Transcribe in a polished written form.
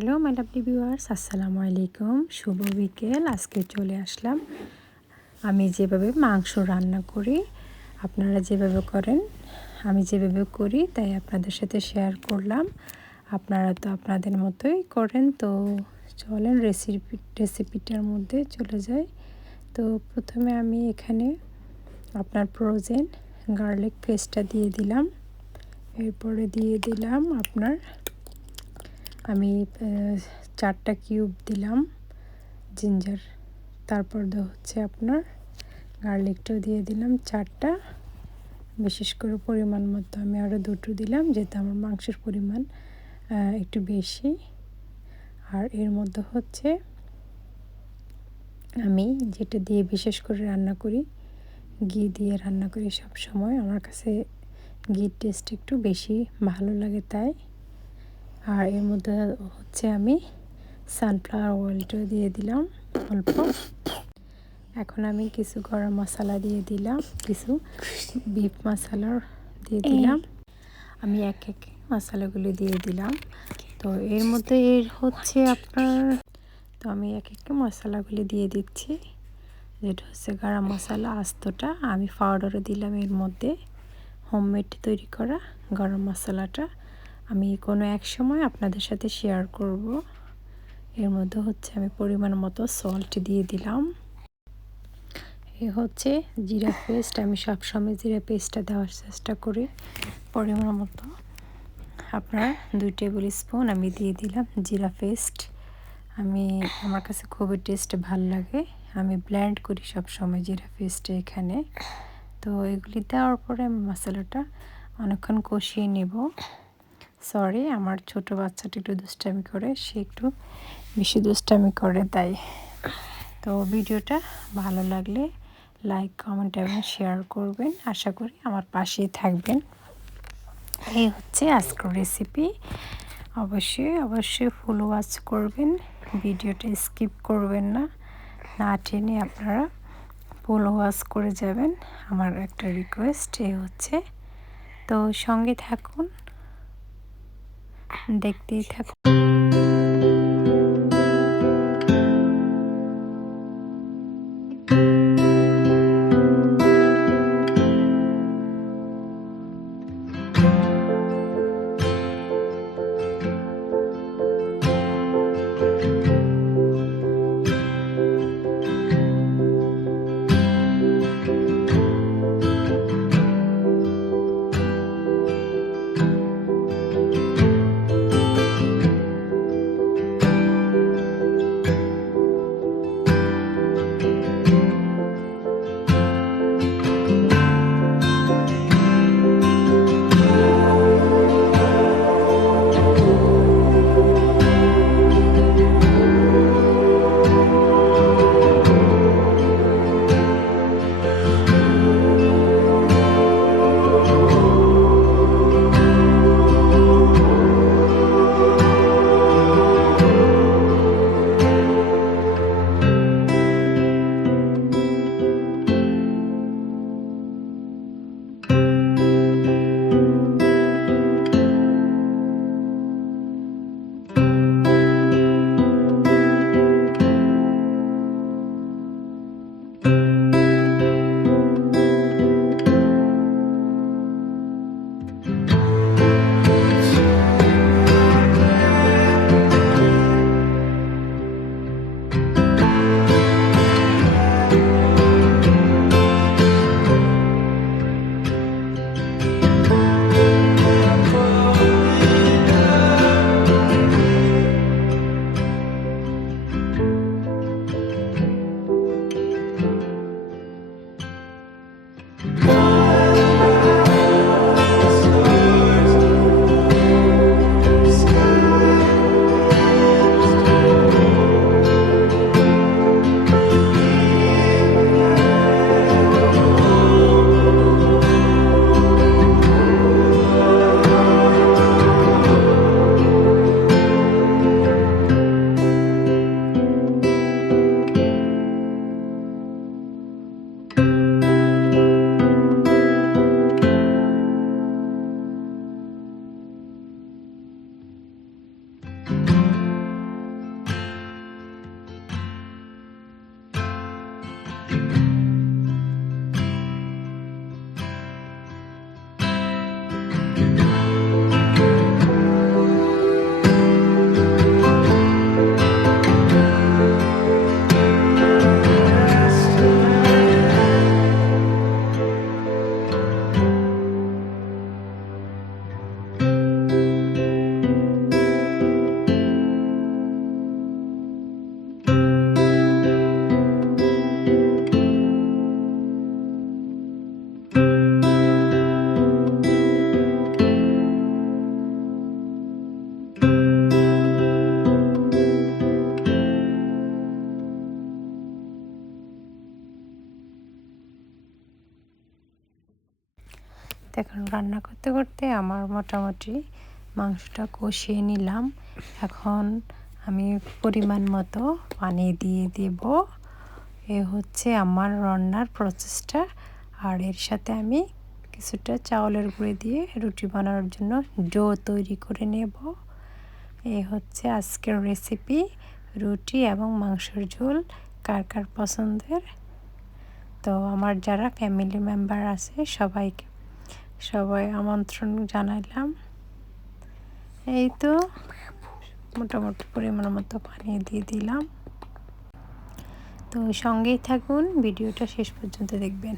Hello my lovely viewers, আসসালামু আলাইকুম। শুভ বিকেল। আজকে চলে আসলাম আমি যেভাবে মাংস রান্না করি, আপনারা যেভাবে করেন, আমি যেভাবে করি তাই আপনাদের সাথে শেয়ার করলাম। আপনারা তো আপনাদের মতোই করেন। তো চলেন রেসিপিটার মধ্যে চলে যাই। তো প্রথমে আমি এখানে আপনার ফ্রোজেন গার্লিক পেস্টটা দিয়ে দিলাম। এরপরে দিয়ে দিলাম আপনার আমি 4টা কিউব দিলাম জিঞ্জার। তারপর হচ্ছে আপনার গার্লিকটাও দিয়ে দিলাম 4টা, বিশেষ করে পরিমাণ মতো আমি আরও 2টো দিলাম, যেহেতু আমার মাংসের পরিমাণ একটু বেশি। আর এর মধ্যে হচ্ছে আমি যেটা দিয়ে বিশেষ করে রান্না করি, ঘি দিয়ে রান্না করি সব সময়। আমার কাছে ঘির টেস্ট একটু বেশি ভালো লাগে তাই। আর এর মধ্যে হচ্ছে আমি সানফ্লাওয়ার অয়েলটা দিয়ে দিলাম অল্প। এখন আমি কিছু গরম মশলা দিয়ে দিলাম, কিছু বিফ মশলা দিয়ে দিলাম। আমি এক এক মশলাগুলো দিয়ে দিলাম। তো এর মধ্যে হচ্ছে আপনার, তো আমি এক এক মশলাগুলি দিয়ে দিচ্ছি। যেটা হচ্ছে গরম মশলা আস্তটা, আমি পাউডারও দিলাম এর মধ্যে, হোমমেড তৈরি করা গরম মশলাটা আমি কোনো এক সময় আপনাদের সাথে শেয়ার করব। এর মধ্যে হচ্ছে আমি পরিমাণ মতো সল্ট দিয়ে দিলাম। এ হচ্ছে জিরা পেস্ট, আমি সবসময় জিরা পেস্টটা দেওয়ার চেষ্টা করি। পরিমাণ মতো আপনার 2 টেবিল স্পুন আমি দিয়ে দিলাম জিরা পেস্ট। আমার কাছে খুবই টেস্ট ভালো লাগে, আমি ব্লেন্ড করি সবসময় জিরা পেস্টে এখানে। তো এগুলি দেওয়ার পরে আমি মশলাটা অনেকক্ষণ কষিয়ে নেব। সরি, আমার ছোট বাচ্চাটা একটু দুষ্টামি করে, সে একটু বেশি দুষ্টামি করে তাই। তো ভিডিওটা ভালো লাগলে লাইক, কমেন্ট এবং শেয়ার করবেন। আশা করি আমার পাশেই থাকবেন। এই হচ্ছে আজকের রেসিপি। অবশ্যই ফুল ওয়াচ করবেন, ভিডিওটা স্কিপ করবেন না, না টেনে আপনারা ফুল ওয়াচ করে যাবেন, আমার একটা রিকোয়েস্ট। এই হচ্ছে, তো সঙ্গে থাকুন, দেখতেই থাকুন। রান্না করতে করতে আমার মোটামুটি মাংসটা কষিয়ে নিলাম। এখন আমি পরিমাণ মতো পানি দিয়ে দেব। এ হচ্ছে আমার রান্নার প্রসেসটা। আর এর সাথে আমি কিছুটা চাউলের গুঁড়ো দিয়ে রুটি বানানোর জন্য ডো তৈরি করে নেব। এই হচ্ছে আজকের রেসিপি, রুটি এবং মাংসের ঝোল কার কার পছন্দের। তো আমার যারা ফ্যামিলি মেম্বার আছে সবাই আমন্ত্রণ জানাইলাম। এই তো মোটামুটি পরিমাণ মতো পানি দিয়ে দিলাম। তো সঙ্গেই থাকুন, ভিডিওটা শেষ পর্যন্ত দেখবেন।